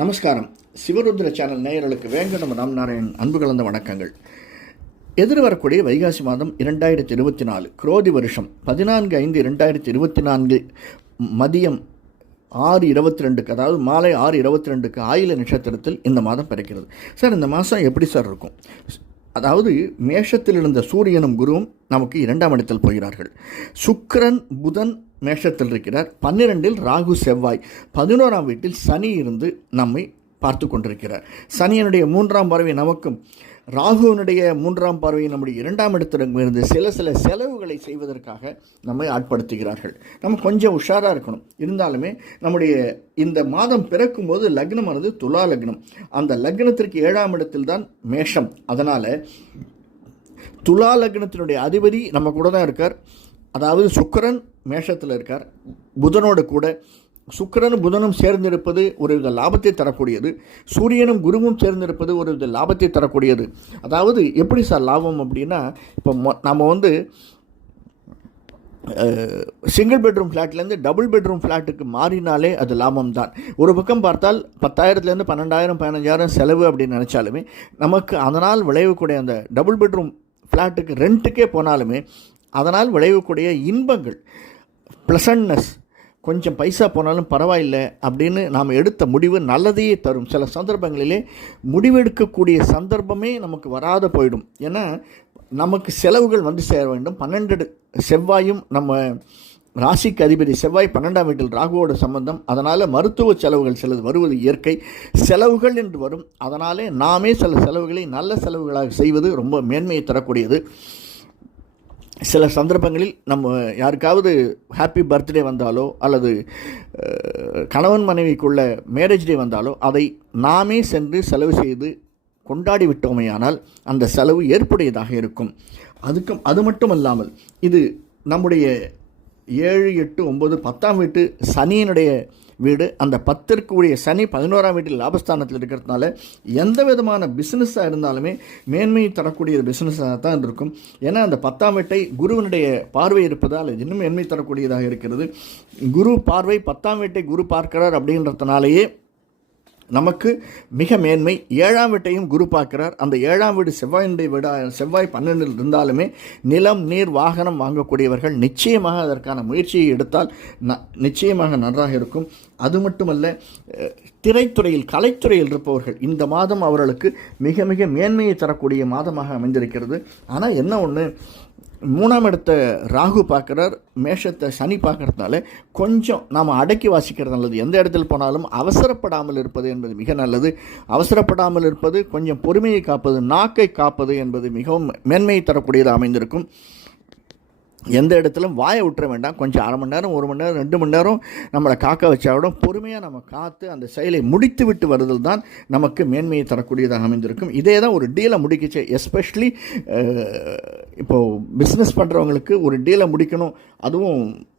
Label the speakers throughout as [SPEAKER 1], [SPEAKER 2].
[SPEAKER 1] நமஸ்காரம். சிவருத்ர சேனல் நேயர்களுக்கு வேங்கடம் ராம்நாராயண் அன்பு கலந்த வணக்கங்கள். எதிர்வரக்கூடிய வைகாசி மாதம் இரண்டாயிரத்தி இருபத்தி நாலு குரோதி வருஷம் பதினான்கு ஐந்து இரண்டாயிரத்தி இருபத்தி நான்கு மதியம் ஆறு இருபத்தி ரெண்டுக்கு அதாவது மாலை ஆறு இருபத்தி ரெண்டுக்கு ஆயில நட்சத்திரத்தில் இந்த மாதம் பிறக்கிறது. சார் இந்த மாதம் எப்படி சார் இருக்கும்? அதாவது மேஷத்தில் இருந்த சூரியனும் குருவும் நமக்கு இரண்டாம் இடத்தில் போகிறார்கள். சுக்கரன் புதன் மேஷத்தில் இருக்கிறார். பன்னிரெண்டில் ராகு செவ்வாய். பதினோராம் வீட்டில் சனி இருந்து நம்மை பார்த்து கொண்டிருக்கிறார். சனியனுடைய மூன்றாம் பறவை நமக்கும் ராகுவனுடைய மூன்றாம் பார்வை நம்முடைய இரண்டாம் இடத்திடம் இருந்து சில சில செலவுகளை செய்வதற்காக நம்மை ஆட்படுத்துகிறார்கள். நம்ம கொஞ்சம் உஷாராக இருக்கணும். இருந்தாலுமே நம்முடைய இந்த மாதம் பிறக்கும் போது லக்னமானது துலா லக்னம். அந்த லக்னத்திற்கு ஏழாம் இடத்தில் தான் மேஷம். அதனால் துலா லக்னத்தினுடைய அதிபதி நம்ம கூட தான் இருக்கார். அதாவது சுக்கரன் மேஷத்தில் இருக்கார். புதனோடு கூட சுக்கிரனும் புதனும் சேர்ந்திருப்பது ஒரு வித லாபத்தை தரக்கூடியது. சூரியனும் குருவும் சேர்ந்திருப்பது ஒரு வித லாபத்தை தரக்கூடியது. அதாவது எப்படி சார் லாபம் அப்படின்னா இப்போ மொ- நம்ம வந்து சிங்கிள் பெட்ரூம் ஃப்ளாட்லேருந்து டபுள் பெட்ரூம் ஃப்ளாட்டுக்கு மாறினாலே அது லாபம் தான் ஒரு பக்கம் பார்த்தால் பத்தாயிரத்துலேருந்து பன்னெண்டாயிரம் பதினஞ்சாயிரம் செலவு அப்படின்னு நினச்சாலுமே நமக்கு அதனால் விளையக்கூடிய அந்த டபுள் பெட்ரூம் ஃப்ளாட்டுக்கு ரெண்ட்டுக்கே போனாலுமே அதனால் விளையக்கூடிய இன்பங்கள் ப்ளசன்னஸ் கொஞ்சம் பைசா போனாலும் பரவாயில்லை அப்படின்னு நாம் எடுத்த முடிவு நல்லதையே தரும். சில சந்தர்ப்பங்களிலே முடிவெடுக்கக்கூடிய சந்தர்ப்பமே நமக்கு வராத போயிடும். ஏன்னா நமக்கு செலவுகள் வந்து சேர வேண்டும். பன்னெண்டு செவ்வாயும் நம்ம ராசிக்கு அதிபதி செவ்வாய் பன்னெண்டாம் வீட்டில் ராகுவோட சம்பந்தம். அதனால் மருத்துவ செலவுகள் சிலது வருவது இயற்கை. செலவுகள் என்று வரும். அதனாலே நாமே சில செலவுகளை நல்ல செலவுகளாக செய்வது ரொம்ப மேன்மையை தரக்கூடியது. சில சந்தர்ப்பங்களில் நம்ம யாருக்காவது ஹாப்பி பர்த்டே வந்தாலோ அல்லது கணவன் மனைவிக்குள்ள மேரேஜ் டே வந்தாலோ அதை நாமே சென்று செலவு செய்து கொண்டாடி விட்டோமேயானால் அந்த செலவு ஏற்புடையதாக இருக்கும். அதுக்கும் அது மட்டும் அல்லாமல் இது நம்முடைய ஏழு எட்டு ஒம்பது பத்தாம் வீட்டு சனியினுடைய வீடு அந்த பத்திற்கு உடைய சனி பதினோராம் வீட்டில் லாபஸ்தானத்தில் இருக்கிறதுனால எந்த விதமான பிஸ்னஸாக இருந்தாலுமே மேன்மையை தரக்கூடிய பிஸ்னஸாக தான் இருக்கும். ஏன்னா அந்த பத்தாம் வீட்டை குருவினுடைய பார்வை இருப்பதால் இன்னும் மேன்மை தரக்கூடியதாக இருக்கிறது. குரு பார்வை பத்தாம் வீட்டை குரு பார்க்கிறார் அப்படின்றதுனாலேயே நமக்கு மிக மேன்மை. ஏழாம் வீட்டையும் குரு பார்க்கிறார். அந்த ஏழாம் வீடு செவ்வாயினுடைய விட செவ்வாய் பன்னெண்டில் இருந்தாலுமே நிலம் நீர் வாகனம் வாங்கக்கூடியவர்கள் நிச்சயமாக அதற்கான முயற்சியை எடுத்தால் ந நிச்சயமாக நன்றாக இருக்கும். அது மட்டுமல்ல திரைத்துறையில் கலைத்துறையில் இருப்பவர்கள் இந்த மாதம் அவர்களுக்கு மிக மிக மேன்மையை தரக்கூடிய மாதமாக அமைந்திருக்கிறது. ஆனால் என்ன ஒன்று மூணாம் இடத்த ராகு பார்க்குறார் மேஷத்தை சனி பார்க்கறதுனால கொஞ்சம் நாம் அடக்கி வாசிக்கிறது நல்லது. எந்த இடத்தில் போனாலும் அவசரப்படாமல் இருப்பது என்பது மிக நல்லது. அவசரப்படாமல் இருப்பது கொஞ்சம் பொறுமையை காப்பது நாக்கை காப்பது என்பது மிகவும் மேன்மையை தரக்கூடியது அமைந்திருக்கும். எந்த இடத்துலையும் வாயை விட்டுற வேண்டாம். கொஞ்சம் அரை மணி நேரம் ஒரு மணி நேரம் ரெண்டு மணி நேரம் நம்மளை காக்க வச்சாவிடும் பொறுமையாக நம்ம காத்து அந்த செயலை முடித்து விட்டு வருதல் தான் நமக்கு மேன்மையை தரக்கூடியதாக அமைந்திருக்கும். இதே தான் ஒரு டீலை முடிக்கிச்சு. எஸ்பெஷலி இப்போது பிஸ்னஸ் பண்ணுறவங்களுக்கு ஒரு டீலை முடிக்கணும். அதுவும்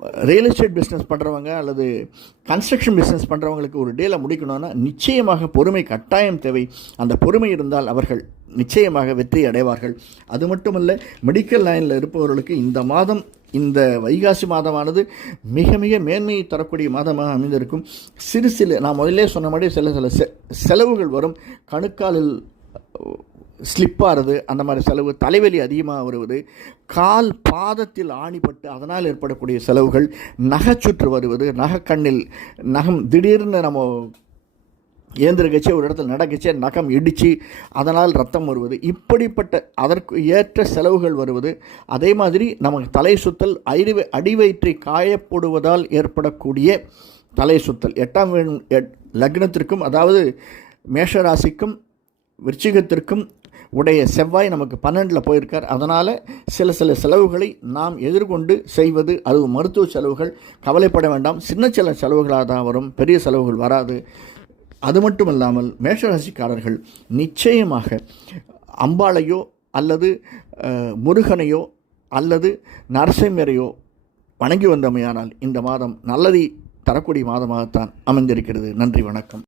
[SPEAKER 1] ரியல் எஸ்டேட் பிஸ்னஸ் பண்ணுறவங்க அல்லது கன்ஸ்ட்ரக்ஷன் பிஸ்னஸ் பண்ணுறவங்களுக்கு ஒரு டீலை முடிக்கணும்னா நிச்சயமாக பொறுமை கட்டாயம் தேவை. அந்த பொறுமை இருந்தால் அவர்கள் நிச்சயமாக வெற்றி அடைவார்கள். அது மட்டுமல்ல மெடிக்கல் லைனில் இருப்பவர்களுக்கு இந்த மாதம் இந்த வைகாசி மாதமானது மிக மிக மேன்மையை தரக்கூடிய மாதமாக அமைந்திருக்கும். சிறு சிறு நான் முதல்லே சொன்ன மாதிரி சில சில செ- செலவுகள் வரும். கணுக்காலில் ஸ்லிப்பாகிறது அந்த மாதிரி செலவு தலைவலி அதிகமாக வருவது கால் பாதத்தில் ஆணிப்பட்டு அதனால் ஏற்படக்கூடிய செலவுகள் நகைச்சுற்று வருவது நகைக்கண்ணில் நகம் திடீர்னு நம்ம ஏந்திரகச்சே ஒரு இடத்துல நடக்கச்சே நகம் இடித்து அதனால் ரத்தம் வருவது இப்படிப்பட்ட அதற்கு ஏற்ற செலவுகள் வருவது அதே மாதிரி நமக்கு தலை சுத்தல் அடிவை அடிவயிற்றை காயப்படுவதால் ஏற்படக்கூடிய தலை சுத்தல். எட்டாம் எட்- லக்னத்திற்கும் அதாவது மேஷராசிக்கும் விருச்சிகத்திற்கும் உடைய செவ்வாய் நமக்கு பன்னெண்டில் போயிருக்கார். அதனால் சில சில செலவுகளை நாம் எதிர்கொண்டு செய்வது அது மருத்துவ செலவுகள் கவலைப்பட வேண்டாம். சின்ன சில செலவுகளாக தான் வரும் பெரிய செலவுகள் வராது. அது மட்டும் இல்லாமல் மேஷராசிக்காரர்கள் நிச்சயமாக அம்பாளையோ அல்லது முருகனையோ அல்லது நரசிம்மரையோ வணங்கி வந்தமையானால் இந்த மாதம் நல்லதை தரக்கூடிய மாதமாகத்தான் அமைந்திருக்கிறது. நன்றி வணக்கம்.